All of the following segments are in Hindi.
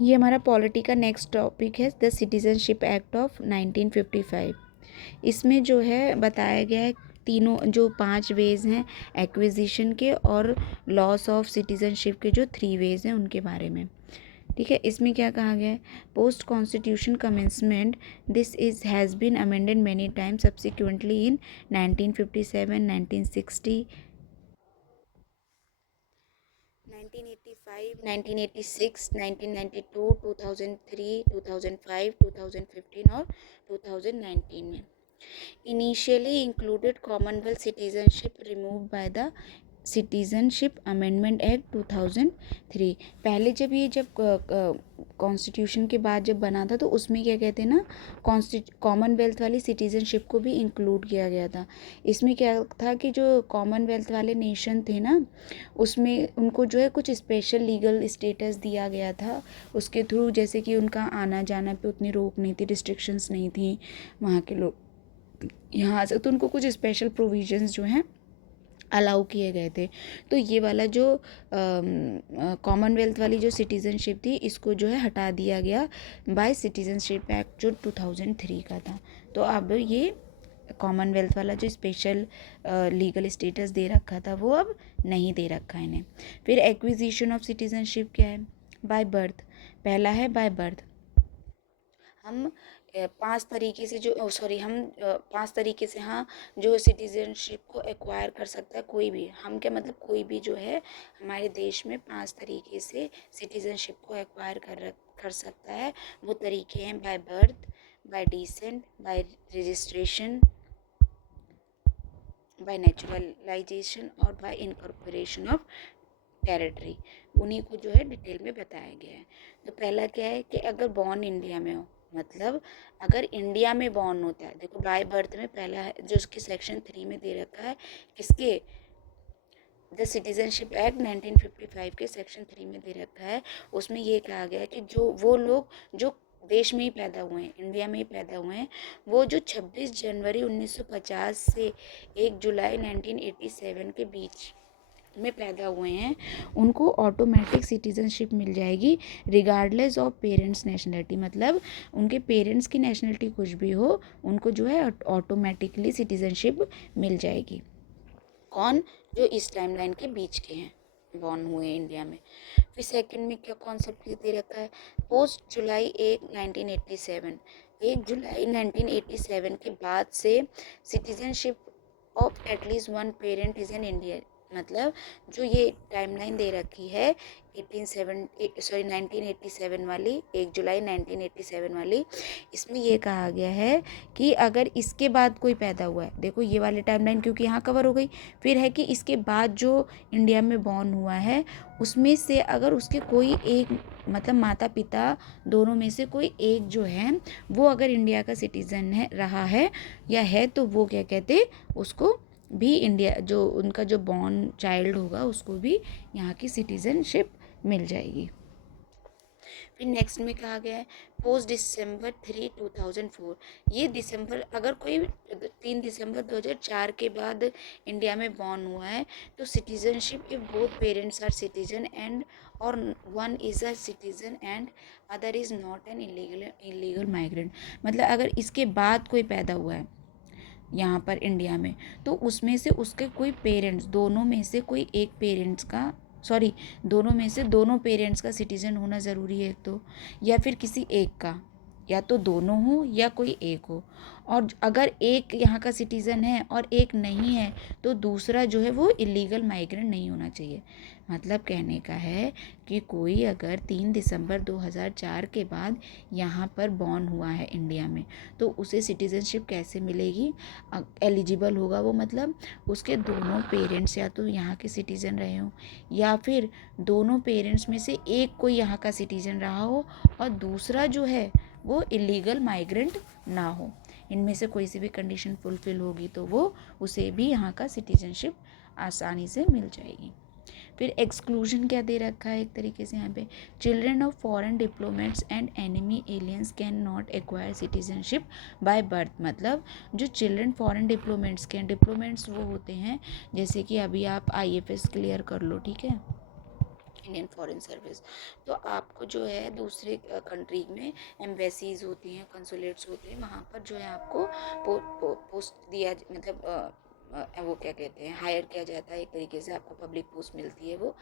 ये हमारा पॉलिटी का नेक्स्ट टॉपिक है, द सिटीजनशिप एक्ट ऑफ 1955। इसमें जो है बताया गया है तीनों जो 5 वेज हैं एक्विजिशन के और लॉस ऑफ सिटीजनशिप के जो 3 वेज हैं उनके बारे में। ठीक है, इसमें क्या कहा गया है, post constitution commencement this is has been amended many times subsequently in 1957, 1960, 1985, 1986, 1992, 2003, 2005, 2015 और 2019 में। Initially included Commonwealth citizenship removed by the citizenship amendment act 2003। पहले जब कॉन्स्टिट्यूशन के बाद जब बना था तो उसमें क्या कहते हैं ना, कॉमनवेल्थ वाली सिटीज़नशिप को भी इंक्लूड किया गया था। इसमें क्या था कि जो कॉमनवेल्थ वाले नेशन थे ना, उसमें उनको जो है कुछ स्पेशल लीगल स्टेटस दिया गया था उसके थ्रू, जैसे कि उनका आना जाना पे उतनी रोक नहीं थी, रिस्ट्रिक्शंस नहीं थी वहाँ के लोग यहाँ से, तो उनको कुछ स्पेशल प्रोविजंस जो हैं अलाउ किए गए थे। तो ये वाला जो कॉमनवेल्थ वाली जो सिटीज़नशिप थी इसको जो है हटा दिया गया बाय सिटीज़नशिप एक्ट जो 2003 का था। तो अब ये कॉमनवेल्थ वाला जो स्पेशल लीगल स्टेटस दे रखा था वो अब नहीं दे रखा है इन्हें। फिर एक्विजिशन ऑफ सिटीज़नशिप क्या है, बाय बर्थ। पहला है बाय बर्थ। हम 5 तरीके से जो हम 5 तरीके से हाँ जो सिटीजनशिप को एक्वायर कर सकता है कोई भी, हम क्या मतलब कोई भी जो है हमारे देश में 5 तरीके से सिटीजनशिप को एक्वायर कर सकता है। वो तरीके हैं by birth, bye decent, bye registration, bye naturalisation और बाय इनकॉर्पोरेशन ऑफ टेरिटरी। उन्हीं को जो है डिटेल में बताया गया है। तो पहला क्या है कि अगर बॉर्न इंडिया में हो, मतलब अगर इंडिया में बॉर्न होता है, देखो बाय बर्थ में पहला है जो उसके सेक्शन 3 में दे रखा है, किसके, द सिटीजनशिप एक्ट 1955 के सेक्शन 3 में दे रखा है। उसमें ये कहा गया है कि जो वो लोग जो देश में ही पैदा हुए हैं, इंडिया में ही पैदा हुए हैं, वो जो 26 जनवरी 1950 से 1 जुलाई 1987 के बीच में पैदा हुए हैं, उनको ऑटोमेटिक सिटीजनशिप मिल जाएगी रिगार्डलेस ऑफ पेरेंट्स नेशनलिटी। मतलब उनके पेरेंट्स की नेशनलिटी कुछ भी हो, उनको जो है ऑटोमेटिकली सिटीजनशिप मिल जाएगी। कौन, जो इस टाइमलाइन के बीच के हैं, बॉर्न हुए इंडिया में। फिर सेकंड में क्या कॉन्सेप्ट दे रखा है, पोस्ट जुलाई 1987, 1 जुलाई 1987 के बाद से citizenship of at least one parent is an Indian. मतलब जो ये टाइमलाइन दे रखी है 1987 वाली, 1 जुलाई 1987 वाली, इसमें ये कहा गया है कि अगर इसके बाद कोई पैदा हुआ है, देखो ये वाली टाइमलाइन क्योंकि यहाँ कवर हो गई, फिर है कि इसके बाद जो इंडिया में बॉर्न हुआ है उसमें से अगर उसके कोई एक, मतलब माता पिता दोनों में से कोई एक जो है वो अगर इंडिया का सिटीज़न है, रहा है या है, तो वो क्या कहते, उसको भी इंडिया, जो उनका जो बॉर्न चाइल्ड होगा उसको भी यहाँ की सिटीजनशिप मिल जाएगी। फिर नेक्स्ट में कहा गया है पोस्ट दिसंबर 3, 2004। ये दिसंबर, अगर कोई 3 दिसंबर 2004 के बाद इंडिया में बॉर्न हुआ है तो citizenship if both parents are citizen and और one is a citizen and other is not an illegal migrant. मतलब अगर इसके बाद कोई पैदा हुआ है यहाँ पर इंडिया में, तो उसमें से उसके कोई पेरेंट्स, दोनों में से कोई एक पेरेंट्स का, दोनों में से दोनों पेरेंट्स का सिटीजन होना ज़रूरी है तो, या फिर किसी एक का, या तो दोनों हो या कोई एक हो। और अगर एक यहाँ का सिटीज़न है और एक नहीं है तो दूसरा जो है वो इलीगल माइग्रेंट नहीं होना चाहिए। मतलब कहने का है कि कोई अगर 3 दिसंबर 2004 के बाद यहाँ पर बॉर्न हुआ है इंडिया में तो उसे सिटीजनशिप कैसे मिलेगी, एलिजिबल होगा वो, मतलब उसके दोनों पेरेंट्स या तो यहाँ के सिटीज़न रहे हों या फिर दोनों पेरेंट्स में से एक कोई यहाँ का सिटीज़न रहा हो और दूसरा जो है वो इलीगल माइग्रेंट ना हो। इनमें से कोई सी भी कंडीशन फुलफिल होगी तो वो उसे भी यहाँ का सिटीजनशिप आसानी से मिल जाएगी। फिर एक्सक्लूजन क्या दे रखा है एक तरीके से यहाँ पे, children of foreign diplomats and enemy aliens can not acquire citizenship by birth. मतलब जो चिल्ड्रन फॉरेन डिप्लोमेट्स के, डिप्लोमेट्स वो होते हैं जैसे कि अभी आप IFS क्लियर कर लो, ठीक है, इंडियन फॉरेन सर्विस। तो आपको जो है दूसरे कंट्री में एम्बेसीज होती हैं, कंसुलेट्स होते हैं, वहाँ पर जो है आपको पोस्ट दिया, मतलब वो क्या कहते हैं, हायर किया जाता है, एक तरीके से आपको पब्लिक पोस्ट मिलती है वो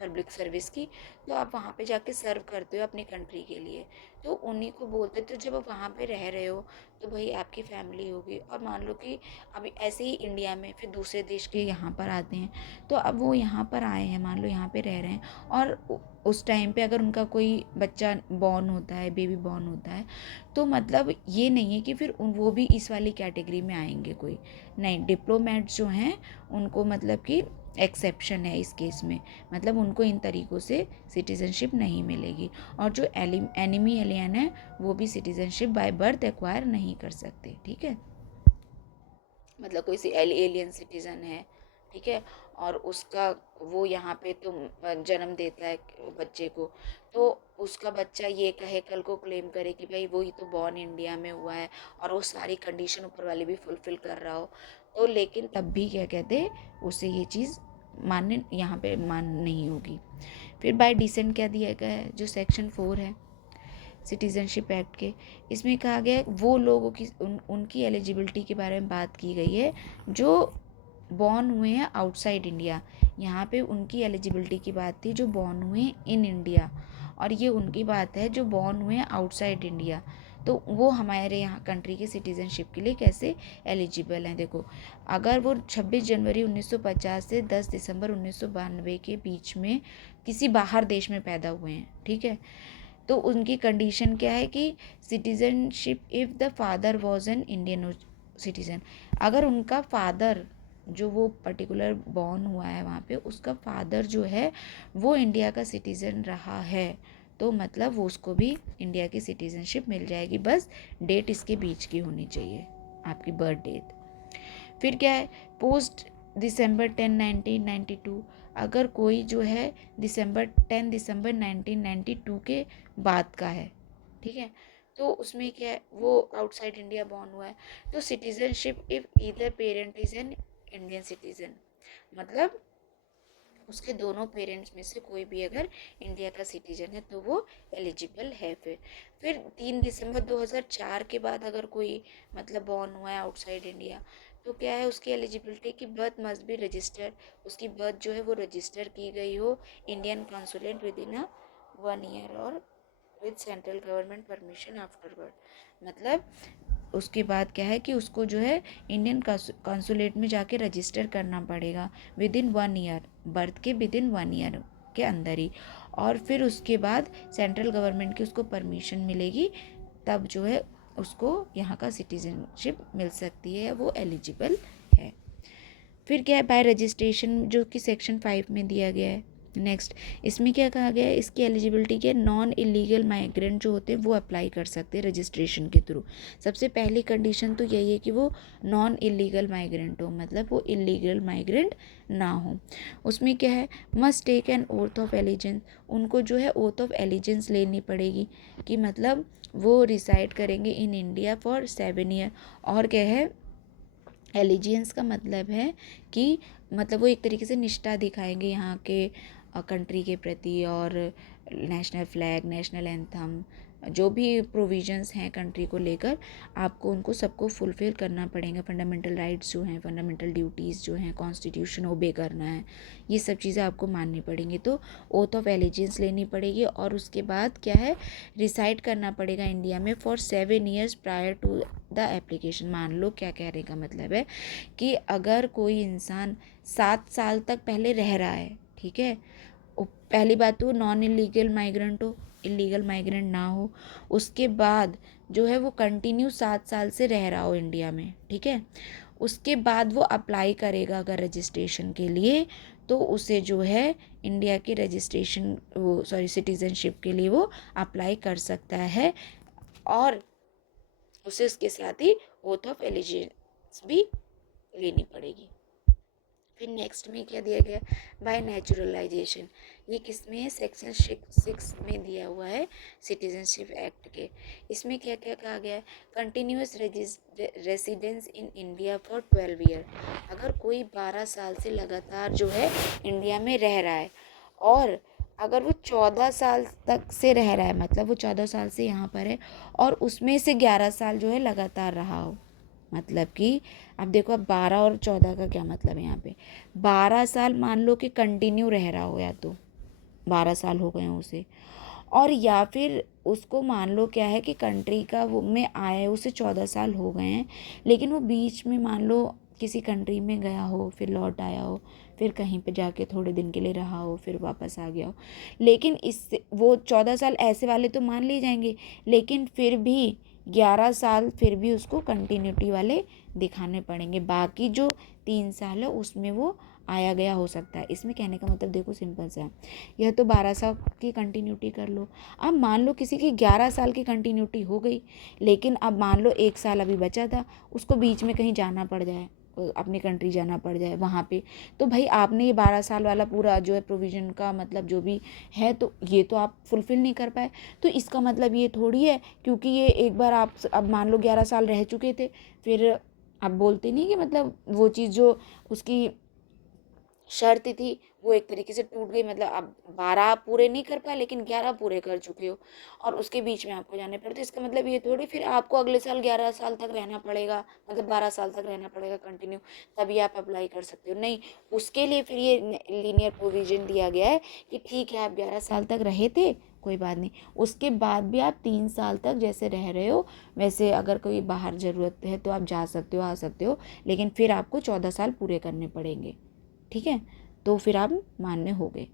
पब्लिक सर्विस की। तो आप वहाँ पे जाके सर्व करते हो अपनी कंट्री के लिए। तो उन्हीं को बोलते, तो जब आप वहाँ पे रह रहे हो तो भाई आपकी फैमिली होगी, और मान लो कि अभी ऐसे ही इंडिया में फिर दूसरे देश के यहाँ पर आते हैं, तो अब वो यहाँ पर आए हैं, मान लो यहाँ पे रह रहे हैं, और उस टाइम पे अगर उनका कोई बच्चा बॉर्न होता है, बेबी बॉर्न होता है, तो मतलब ये नहीं है कि फिर वो भी इस वाली कैटेगरी में आएंगे, कोई नहीं। डिप्लोमेट्स जो हैं उनको मतलब कि एक्सेप्शन है इस केस में, मतलब उनको इन तरीक़ों से सिटीज़नशिप नहीं मिलेगी। और जो एनिमी एलियन है वो भी सिटीज़नशिप बाय बर्थ एक्वायर नहीं कर सकते, ठीक है। मतलब कोई एलियन सिटीज़न है, ठीक है, और उसका वो यहाँ पे तो जन्म देता है बच्चे को, तो उसका बच्चा ये कहे, कल को क्लेम करे कि भाई वही तो बॉर्न इंडिया में हुआ है, और वो सारी कंडीशन ऊपर वाले भी फुलफिल कर रहा हो, तो लेकिन तब भी क्या कहते हैं, उसे ये चीज़ मान्य यहाँ पे मान नहीं होगी। फिर बाय डिसेंट क्या दिया गया है, जो सेक्शन 4 है सिटीज़नशिप एक्ट के, इसमें कहा गया है वो लोगों की उनकी एलिजिबिलिटी के बारे में बात की गई है जो बॉर्न हुए हैं आउटसाइड इंडिया। यहाँ पे उनकी एलिजिबिलिटी की बात थी जो बॉर्न हुए इन इंडिया, और ये उनकी बात है जो बॉर्न हुए हैं आउटसाइड इंडिया। तो वो हमारे यहाँ कंट्री के सिटीज़नशिप के लिए कैसे एलिजिबल हैं, देखो, अगर वो 26 जनवरी 1950 से 10 दिसंबर 1992 के बीच में किसी बाहर देश में पैदा हुए हैं, ठीक है, तो उनकी कंडीशन क्या है कि citizenship if the father was an Indian citizen. अगर उनका फादर जो वो पर्टिकुलर बॉर्न हुआ है वहाँ पे, उसका फादर जो है वो इंडिया का सिटीज़न रहा है, तो मतलब वो उसको भी इंडिया की सिटीज़नशिप मिल जाएगी, बस डेट इसके बीच की होनी चाहिए, आपकी बर्थ डेट। फिर क्या है, पोस्ट दिसंबर 10 1992, अगर कोई जो है 10 दिसंबर 1992 के बाद का है, ठीक है, तो उसमें क्या है, वो आउटसाइड इंडिया बॉर्न हुआ है, तो citizenship if either parent is an Indian citizen, मतलब उसके दोनों पेरेंट्स में से कोई भी अगर इंडिया का सिटीजन है तो वो एलिजिबल है। फिर 3 दिसंबर 2004 के बाद अगर कोई मतलब बॉर्न हुआ है आउटसाइड इंडिया, तो क्या है उसकी एलिजिबिलिटी की बर्थ मस्ट बी रजिस्टर्ड, उसकी बर्थ जो है वो रजिस्टर की गई हो Indian consulate within 1 year और with central government permission afterward. मतलब उसके बाद क्या है कि उसको जो है इंडियन कॉन्सुलेट में जाके रजिस्टर करना पड़ेगा विद इन 1 ईयर, बर्थ के विद इन 1 ईयर के अंदर ही, और फिर उसके बाद सेंट्रल गवर्नमेंट की उसको परमिशन मिलेगी, तब जो है उसको यहाँ का सिटीजनशिप मिल सकती है, वो एलिजिबल है। फिर क्या है, बाय रजिस्ट्रेशन जो कि सेक्शन 5 में दिया गया है। नेक्स्ट, इसमें क्या कहा गया है, इसकी एलिजिबिलिटी के नॉन इलीगल माइग्रेंट जो होते हैं वो अप्लाई कर सकते हैं रजिस्ट्रेशन के थ्रू। सबसे पहली कंडीशन तो यही है कि वो नॉन इलीगल माइग्रेंट हो, मतलब वो इलीगल माइग्रेंट ना हो। उसमें क्या है, must take an oath of allegiance, उनको जो है ओथ ऑफ एलिजेंस लेनी पड़ेगी कि मतलब वो रिसाइड करेंगे इन इंडिया फॉर 7 ईयर। और क्या है, एलिजियंस का मतलब है कि मतलब वो एक तरीके से निष्ठा दिखाएंगे यहाँ के कंट्री के प्रति, और नेशनल फ्लैग, नेशनल एंथम, जो भी प्रोविजंस हैं कंट्री को लेकर, आपको उनको सबको फुलफ़िल करना पड़ेगा। फंडामेंटल राइट्स जो हैं, फंडामेंटल ड्यूटीज़ जो हैं, कॉन्स्टिट्यूशन ओबे करना है, ये सब चीज़ें आपको माननी पड़ेंगी। तो ओथ ऑफ एलिजेंस लेनी पड़ेगी, और उसके बाद क्या है, रिसाइड करना पड़ेगा इंडिया में for 7 years prior to the application. मान लो क्या कहने का मतलब है कि अगर कोई इंसान 7 साल तक पहले रह रहा है, ठीक है, पहली बात तो नॉन इलीगल माइग्रेंट हो, इलीगल माइग्रेंट ना हो, उसके बाद जो है वो कंटिन्यू 7 साल से रह रहा हो इंडिया में, ठीक है, उसके बाद वो अप्लाई करेगा अगर रजिस्ट्रेशन के लिए, तो उसे जो है इंडिया की रजिस्ट्रेशन वो सिटीज़नशिप के लिए वो अप्लाई कर सकता है, और उसे उसके साथ ही ओथ ऑफ एलिजियंस भी लेनी पड़ेगी। फिर नेक्स्ट में क्या दिया गया, बाय नेचुरलाइजेशन, ये किस में है, सेक्शन 6 में दिया हुआ है सिटीजनशिप एक्ट के। इसमें क्या क्या कहा गया है, continuous residence in India for 12 year, अगर कोई 12 साल से लगातार जो है इंडिया में रह रहा है, और अगर वो 14 साल तक से रह रहा है, मतलब वो 14 साल से यहाँ पर है और उसमें से 11 साल जो है लगातार रहा हो, मतलब कि अब देखो, अब 12 और 14 का क्या मतलब है यहाँ पे, 12 साल मान लो कि कंटिन्यू रह रहा हो, या तो 12 साल हो गए हैं उसे, और या फिर उसको मान लो क्या है कि कंट्री का वो में आए उसे 14 साल हो गए हैं, लेकिन वो बीच में मान लो किसी कंट्री में गया हो, फिर लौट आया हो, फिर कहीं पे जाके थोड़े दिन के लिए रहा हो, फिर वापस आ गया हो, लेकिन इससे वो 14 साल ऐसे वाले तो मान लिए जाएंगे, लेकिन फिर भी 11 साल फिर भी उसको कंटिन्यूटी वाले दिखाने पड़ेंगे। बाकी जो 3 साल है उसमें वो आया गया हो सकता है। इसमें कहने का मतलब देखो सिंपल सा है, यह तो 12 साल की कंटिन्यूटी कर लो। अब मान लो किसी की 11 साल की कंटिन्यूटी हो गई, लेकिन अब मान लो 1 साल अभी बचा था, उसको बीच में कहीं जाना पड़ जाए, अपनी कंट्री जाना पड़ जाए वहाँ पे, तो भाई आपने ये 12 साल वाला पूरा जो है प्रोविज़न का मतलब जो भी है, तो ये तो आप फुलफ़िल नहीं कर पाए। तो इसका मतलब ये थोड़ी है क्योंकि ये एक बार आप अब मान लो 11 साल रह चुके थे, फिर आप बोलते नहीं कि मतलब वो चीज़ जो उसकी शर्त थी वो एक तरीके से टूट गई, मतलब आप 12 आप पूरे नहीं कर पाए लेकिन 11 पूरे कर चुके हो और उसके बीच में आपको जाने पड़े, तो इसका मतलब ये थोड़ी फिर आपको अगले साल 11 साल तक रहना पड़ेगा, मतलब 12 साल तक रहना पड़ेगा कंटिन्यू, तभी आप अप्लाई कर सकते हो। नहीं, उसके लिए फिर ये लीनियर प्रोविजन दिया गया है कि ठीक है आप 11 साल तक रहे थे, कोई बात नहीं, उसके बाद भी आप 3 साल तक जैसे रह रहे हो वैसे अगर कोई बाहर ज़रूरत है तो आप जा सकते हो, आ सकते हो, लेकिन फिर आपको 14 साल पूरे करने पड़ेंगे। ठीक है, तो फिर आप मान्य हो गए।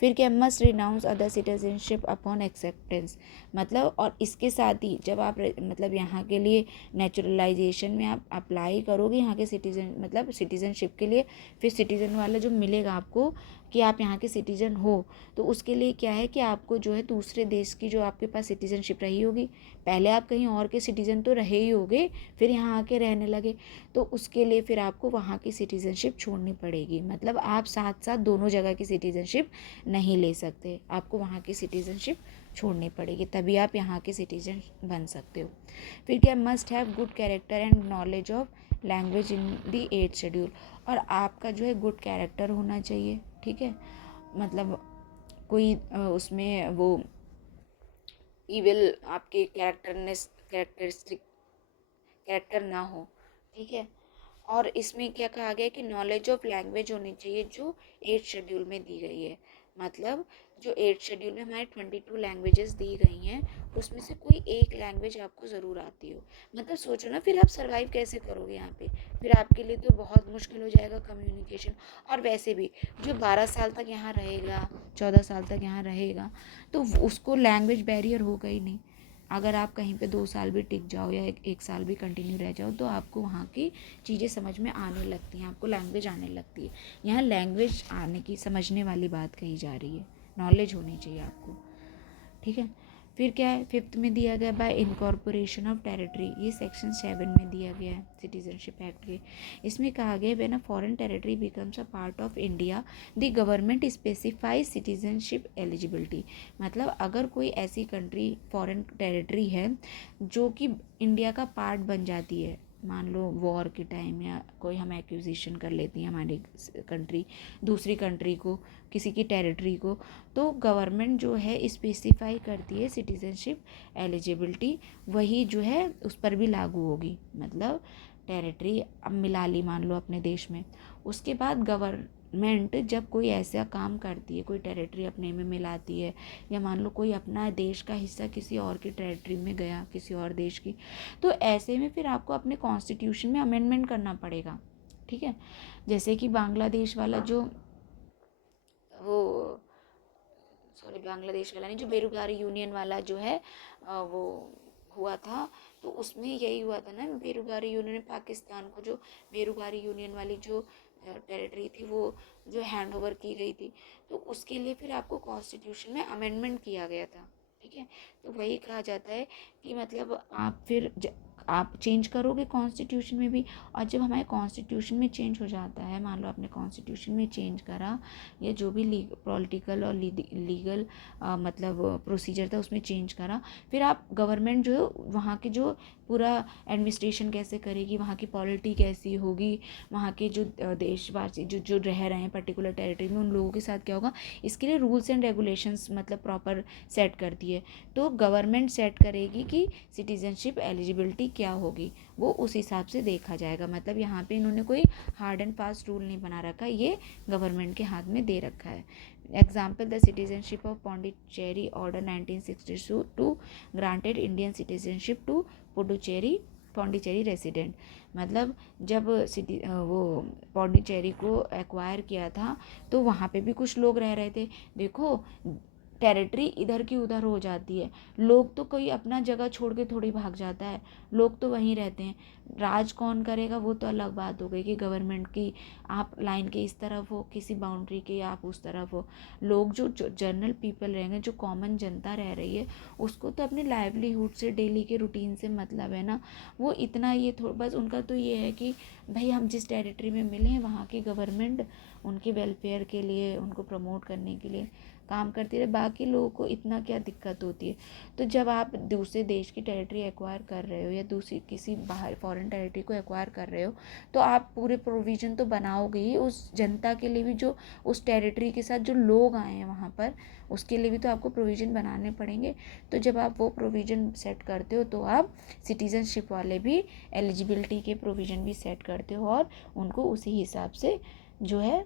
फिर क्या, must renounce other citizenship upon acceptance, मतलब और इसके साथ ही जब आप मतलब यहाँ के लिए नेचुरलाइजेशन में आप अप्लाई करोगे यहाँ के सिटीजन मतलब सिटीजनशिप के लिए, फिर सिटीजन वाला जो मिलेगा आपको कि आप यहाँ के सिटीजन हो, तो उसके लिए क्या है कि आपको जो है दूसरे देश की जो आपके पास सिटीजनशिप रही होगी, पहले आप कहीं और के सिटीजन तो रहे ही होगे, फिर यहाँ आके रहने लगे, तो उसके लिए फिर आपको वहाँ की सिटीजनशिप छोड़नी पड़ेगी, मतलब आप साथ साथ दोनों जगह की सिटीजनशिप नहीं ले सकते, आपको वहाँ की सिटीजनशिप छोड़नी पड़ेगी, तभी आप यहाँ के सिटीजन बन सकते हो। फिर क्या, must have good character and knowledge of language in the 8th schedule, और आपका जो है गुड कैरेक्टर होना चाहिए, ठीक है, मतलब कोई उसमें वो इविल आपके कैरेक्टरिस्टिक कैरेक्टर ना हो, ठीक है। और इसमें क्या कहा गया है कि नॉलेज ऑफ लैंग्वेज होनी चाहिए जो 8th शेड्यूल में दी गई है, मतलब जो 8th शेड्यूल में हमारे 22 लैंग्वेजेस दी गई हैं उसमें से कोई एक लैंग्वेज आपको ज़रूर आती हो, मतलब सोचो ना फिर आप सर्वाइव कैसे करोगे यहाँ पे, फिर आपके लिए तो बहुत मुश्किल हो जाएगा कम्युनिकेशन। और वैसे भी जो 12 साल तक यहाँ रहेगा, 14 साल तक यहाँ रहेगा, तो उसको लैंग्वेज बैरियर होगा ही नहीं। अगर आप कहीं पे 2 साल भी टिक जाओ या एक साल भी कंटिन्यू रह जाओ, तो आपको वहाँ की चीज़ें समझ में आने लगती हैं, आपको लैंग्वेज आने लगती है। यहाँ लैंग्वेज आने की समझने वाली बात कही जा रही है, नॉलेज होनी चाहिए आपको, ठीक है। फिर क्या है, 5th में दिया गया बाय इनकॉर्पोरेशन ऑफ टेरिटरी, ये सेक्शन 7 में दिया गया है सिटीजनशिप एक्ट के। इसमें कहा गया when a foreign territory becomes a part of India the government specifies citizenship eligibility, मतलब अगर कोई ऐसी कंट्री फॉरेन टेरिटरी है जो कि इंडिया का पार्ट बन जाती है, मान लो वॉर के टाइम या कोई हम एक्विजिशन कर लेती हैं हमारी कंट्री दूसरी कंट्री को, किसी की टेरिटरी को, तो गवर्नमेंट जो है स्पेसिफाई करती है सिटीजनशिप एलिजिबिलिटी, वही जो है उस पर भी लागू होगी, मतलब टेरिटरी अब मिला ली मान लो अपने देश में, उसके बाद गवर्नमेंट जब कोई ऐसा काम करती है, कोई टेरिटरी अपने में मिलाती है, या मान लो कोई अपना देश का हिस्सा किसी और की टेरिटरी में गया, किसी और देश की, तो ऐसे में फिर आपको अपने कॉन्स्टिट्यूशन में अमेंडमेंट करना पड़ेगा, ठीक है। जैसे कि बांग्लादेश वाला जो वो सॉरी बांग्लादेश वाला नहीं, जो बेरोजगारी यूनियन वाला जो है वो हुआ था, तो उसमें यही हुआ था ना, बेरोजगारी यूनियन पाकिस्तान को जो बेरोजगारी यूनियन वाली जो टेरिटरी थी वो जो हैंड ओवर की गई थी, तो उसके लिए फिर आपको कॉन्स्टिट्यूशन में अमेंडमेंट किया गया था, ठीक है। तो वही कहा जाता है कि मतलब आप फिर आप चेंज करोगे कॉन्स्टिट्यूशन में भी, और जब हमारे कॉन्स्टिट्यूशन में चेंज हो जाता है, मान लो आपने कॉन्स्टिट्यूशन में चेंज करा या जो भी पॉलिटिकल और लीगल मतलब प्रोसीजर था उसमें चेंज करा, फिर आप गवर्नमेंट जो वहाँ के जो पूरा एडमिनिस्ट्रेशन कैसे करेगी, वहाँ की पॉलिटी कैसी होगी, वहाँ के जो देशवासी जो जो रह रहे हैं पर्टिकुलर टेरिटरी में, उन लोगों के साथ क्या होगा, इसके लिए रूल्स एंड रेगुलेशंस मतलब प्रॉपर सेट करती है। तो गवर्नमेंट सेट करेगी कि सिटीजनशिप एलिजिबिलिटी क्या होगी, वो उस हिसाब से देखा जाएगा। मतलब यहाँ पे इन्होंने कोई हार्ड एंड फास्ट रूल नहीं बना रखा, ये गवर्नमेंट के हाथ में दे रखा है। Example, the citizenship of Pondicherry order 1962 granted Indian citizenship to Puducherry Pondicherry resident. मतलब जब वो पौंडीचेरी को एक्वायर किया था तो वहाँ पे भी कुछ लोग रह रहे थे। देखो, टेरिटरी इधर की उधर हो जाती है, लोग तो कोई अपना जगह छोड़ के थोड़ी भाग जाता है, लोग तो वहीं रहते हैं। राज कौन करेगा वो तो अलग बात हो गई कि गवर्नमेंट की आप लाइन के इस तरफ हो, किसी बाउंड्री के आप उस तरफ हो। लोग जो जनरल पीपल रहेंगे, जो कॉमन जनता रह रही है, उसको तो अपने लाइवलीहुड से, डेली के रूटीन से मतलब है ना। वो इतना ये बस उनका तो ये है कि भाई हम जिस टेरिटरी में मिले हैं वहाँ की गवर्नमेंट उनके वेलफेयर के लिए, उनको प्रमोट करने के लिए काम करती रहे, बाकी लोगों को इतना क्या दिक्कत होती है। तो जब आप दूसरे देश की टेरिटरी एक्वायर कर रहे हो या दूसरी किसी बाहर फॉरेन टेरिटरी को एक्वायर कर रहे हो, तो आप पूरे प्रोविज़न तो बनाओगे ही उस जनता के लिए भी, जो उस टेरिटरी के साथ जो लोग आए हैं वहाँ पर, उसके लिए भी तो आपको प्रोविज़न बनाने पड़ेंगे। तो जब आप वो प्रोविज़न सेट करते हो तो आप सिटीज़नशिप वाले भी एलिजिबिलिटी के प्रोविज़न भी सेट करते हो और उनको उसी हिसाब से जो है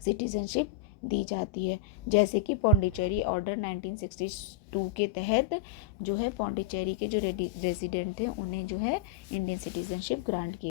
सिटीज़नशिप दी जाती है। जैसे कि पौंडीचेरी ऑर्डर 1962 के तहत जो है पौंडीचेरी के जो रेसिडेंट थे उन्हें जो है इंडियन सिटीज़नशिप ग्रांट की।